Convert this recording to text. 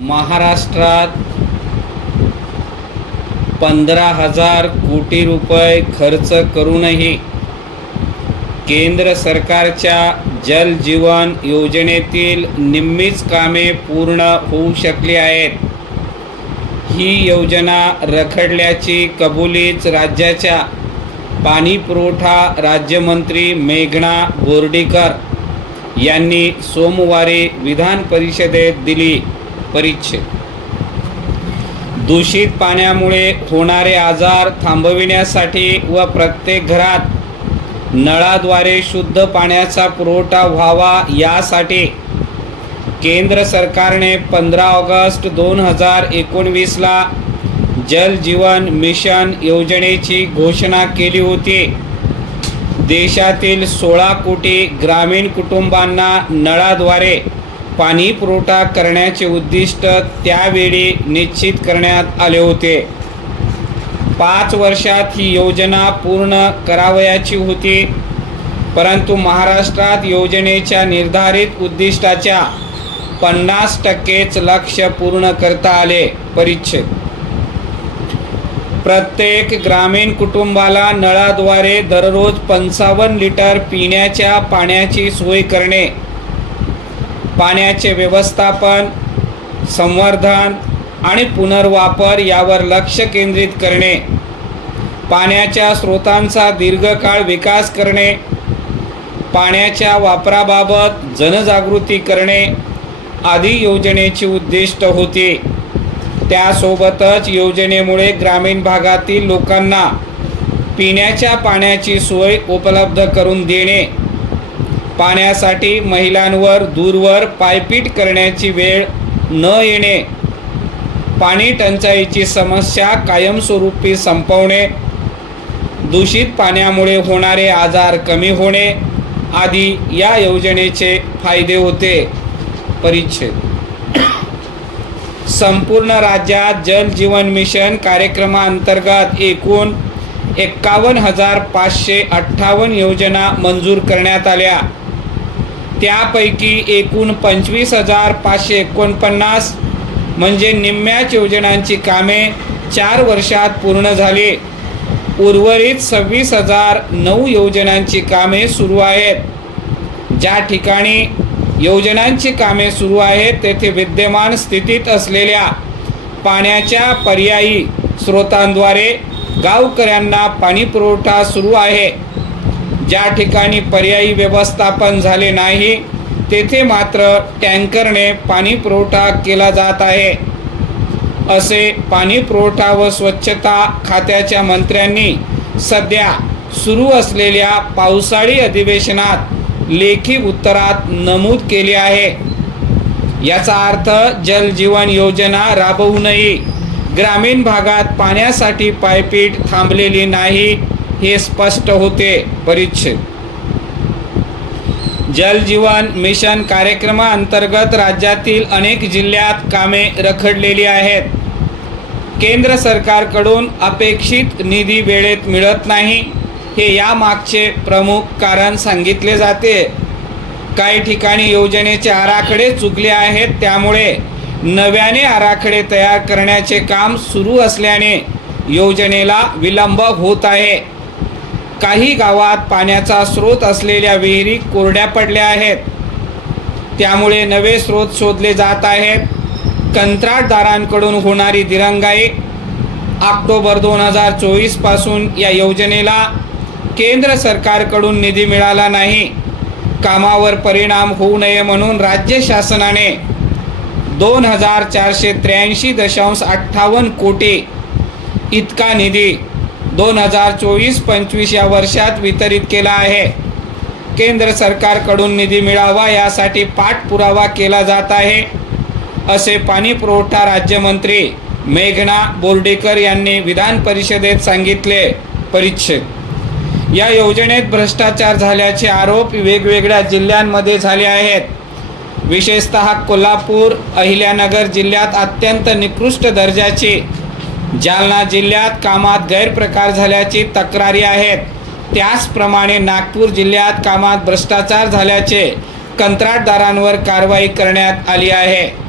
महाराष्ट्रात 15,000 कोटी रुपये खर्च करूनही केंद्र सरकारच्या जल जीवन योजनेतील निम्मीच कामे पूर्ण होऊ शकली आहेत. ही योजना रखडल्याची कबुलीच राज्याच्या पाणी पुरवठा राज्यमंत्री मेघना बोर्डीकर यांनी सोमवारी विधान परिषदेत दिली. परिच्छेद दूषित पाण्यामुळे होणारे आजार थांबविण्यासाठी व प्रत्येक घरात नळाद्वारे शुद्ध पाण्याचा पुरवठा व्हावा यासाठी केंद्र सरकारने 15 ऑगस्ट 2019 ला जल जीवन मिशन योजनेची घोषणा केली होती. देशातील 16 कोटी ग्रामीण कुटुंबांना नळाद्वारे पाणी पुरवठा करण्याचे उद्दिष्ट त्यावेळी निश्चित करण्यात आले होते. 5 वर्षात ही योजना पूर्ण करावयाची होती, परंतु महाराष्ट्रात योजनेच्या निर्धारित उद्दिष्टाच्या 50%च लक्ष्य पूर्ण करता आले. परिच्छेद प्रत्येक ग्रामीण कुटुंबाला नळाद्वारे दररोज 55 लिटर पिण्याच्या पाण्याची सोय करणे, पाण्याचे व्यवस्थापन, संवर्धन आणि पुनर्वापर यावर लक्ष केंद्रित करणे, पाण्याच्या स्रोतांचा दीर्घकाळ विकास करणे, पाण्याच्या वापराबाबत जनजागृती करणे आदी योजनेची उद्दिष्ट होती. त्यासोबतच योजनेमुळे ग्रामीण भागातील लोकांना पिण्याच्या पाण्याची सोय उपलब्ध करून देणे, पाण्यासाठी महिलांवर दूरवर पायपीट करण्याची वेळ न येणे, पाणी टंचाईची समस्या कायमस्वरूपी संपवणे, दूषित पाण्यामुळे होणारे आजार कमी होणे आदी या योजनेचे फायदे होते. परिच्छेद संपूर्ण राज्यात जल जीवन मिशन कार्यक्रमाअंतर्गत एकूण 51,558 योजना मंजूर करण्यात आल्या. त्यापैकी एकूण 25,549 म्हणजे निम्म्याच योजनांची कामे 4 वर्षात पूर्ण झाली. उर्वरित 26,009 योजनांची कामे सुरू आहेत. ज्या ठिकाणी योजनांची कामे सुरू आहेत तेथे विद्यमान स्थितीत असलेल्या पाण्याच्या पर्यायी स्रोतांद्वारे गावकऱ्यांना पाणी पुरवठा सुरू आहे. ज्या ठिकाणी पर्यायी व्यवस्थापन झाले नाही तेथे मात्र टँकरने पाणी पुरवठा केला जात आहे, असे पाणी पुरवठा व स्वच्छता खात्याच्या मंत्र्यांनी सध्या सुरू असलेल्या पावसाळी अधिवेशनात लेखी उत्तरात नमूद केले आहे. याचा अर्थ जल जीवन योजना राबवूनही ग्रामीण भागात पाण्यासाठी पायपीट थांबलेली नाही हे स्पष्ट होते. परिच्छेद जल जीवन मिशन कार्यक्रमाअंतर्गत राज्यातील अनेक जिल्ह्यात कामे रखडलेली आहेत. केंद्र सरकारकडून अपेक्षित निधी वेळेत मिळत नाही हे यामागचे प्रमुख कारण सांगितले जाते. काही ठिकाणी योजनेचे आराखडे चुकले आहेत, त्यामुळे नव्याने आराखडे तयार करण्याचे काम सुरू असल्याने योजनेला विलंब होत आहे. काही गावात पाण्याचा स्रोत असलेल्या विहिरी कोरड्या पडल्या आहेत, त्यामुळे नवे स्रोत शोधले जात आहेत. कंत्राटदारांकडून होणारी दिरंगाई. ऑक्टोबर 2024 पासून या योजनेला केंद्र सरकारकडून निधी मिळाला नाही. कामावर परिणाम होऊ नये म्हणून राज्य शासनाने 2,483.58 कोटी इतका निधी 2024-25 या वर्षात वितरित केला आहे. केंद्र सरकारकडून निधी मिळावा यासाठी पाठपुरावा केला जात आहे, असे पाणी पुरवठा राज्यमंत्री मेघना बोर्डीकर यांनी विधान परिषदेत सांगितले. परिच्छेद या योजनेत भ्रष्टाचार झाल्याचे आरोप वेगवेगळ्या जिल्ह्यांमध्ये झाले आहेत. विशेषतः कोल्हापूर, अहिल्यानगर जिल्ह्यात अत्यंत निकृष्ट दर्जाची, जालना जिल्ह्यात कामात गैरप्रकार झाल्याची तक्रारी आहेत. त्याचप्रमाणे नागपूर जिल्ह्यात कामात भ्रष्टाचार झाल्याचे कंत्राटदारांवर कारवाई करण्यात आली आहे.